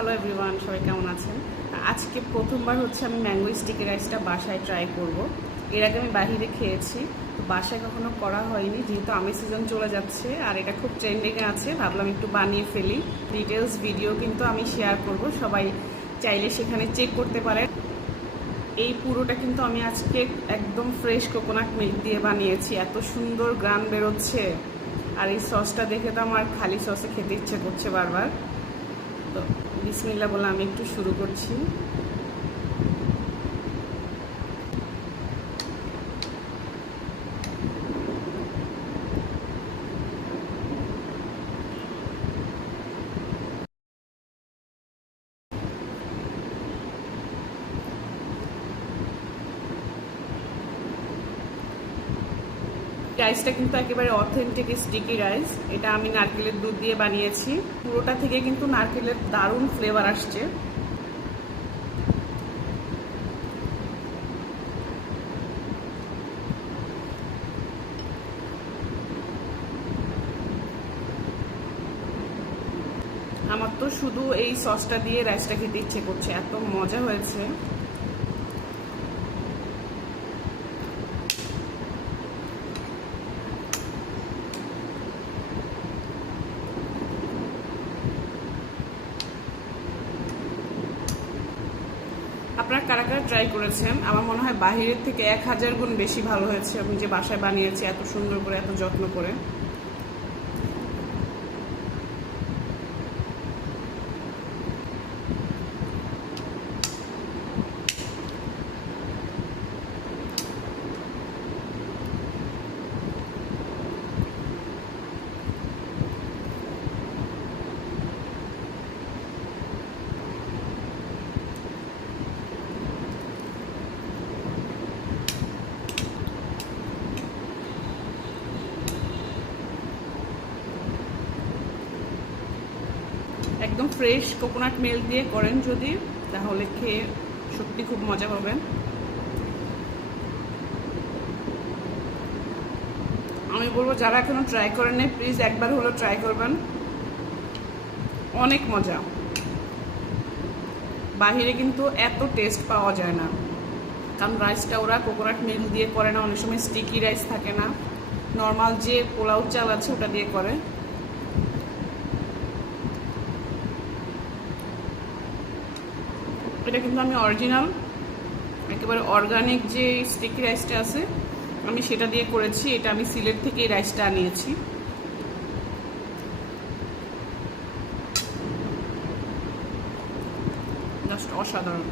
Hello everyone সবাই কেমন আছেন? আজকে প্রথমবার হচ্ছে আমি ম্যাঙ্গো স্টিকি রাইসটা বাসায় ট্রাই করব। এর আগে আমি বাহিরে খেয়েছি, তো বাসায় কখনো করা হয়নি, যেহেতু আমি সিজন চলে যাচ্ছে, আর এটা খুব ট্রেন্ডিংয়ে আছে, ভাবলাম একটু বানিয়ে ফেলি। ডিটেলস ভিডিও কিন্তু আমি শেয়ার করব, সবাই চাইলে সেখানে চেক করতে পারে এই পুরোটা কিন্তু আমি আজকে একদম ফ্রেশ কোকোনাট মিল্ক দিয়ে বানিয়েছি, এত সুন্দর গ্রান বেরোচ্ছে। আর এই সসটা দেখে তো আমার খালি সসে খেতে ইচ্ছে করছে বারবার। তো বিসমিল্লা বলে আমি একটু শুরু করছি। রাইসটা কিন্তু একেবারে অথেন্টিক স্টিকি রাইস এটা আমি নারকেলের দুধ দিয়ে বানিয়েছি। পুরোটা থেকে কিন্তু নারকেলের দারুণ ফ্লেভার আসছে। আমার তো শুধু এই সসটা দিয়ে রাইসটা খেতে ইচ্ছে করছে। এত মজা হয়েছে। আপনারা কারা কারা ট্রাই করেছেন, আমার মনে হয় বাহিরের থেকে এক হাজার গুণ বেশি ভালো হয়েছে আমি যে বাসায় বানিয়েছি এত সুন্দর করে, এত যত্ন করে। একদম ফ্রেশ কোকোনাট মিল্ক দিয়ে করেন যদি, তাহলে খেয়ে সত্যি খুব মজা পাবেন। আমি বলব যারা এখনও ট্রাই করেন নাই প্লিজ একবার হলো ট্রাই করবেন। অনেক মজা। বাহিরে কিন্তু এত টেস্ট পাওয়া যায় না। কারণ রাইসটা ওরা কোকোনাট মিল্ক দিয়ে করে না, অনেক সময় স্টিকি রাইস থাকে না। নর্মাল যে পোলাও চাল আছে, ওটা দিয়ে করে। এটা কিন্তু আমি অরিজিনাল একেবারে অর্গানিক যে স্টিকি রাইসটা আছে, আমি সেটা দিয়ে করেছি, এটা আমি সিলেট থেকে এই রাইসটা আনিয়েছি। জাস্ট অসাধারণ।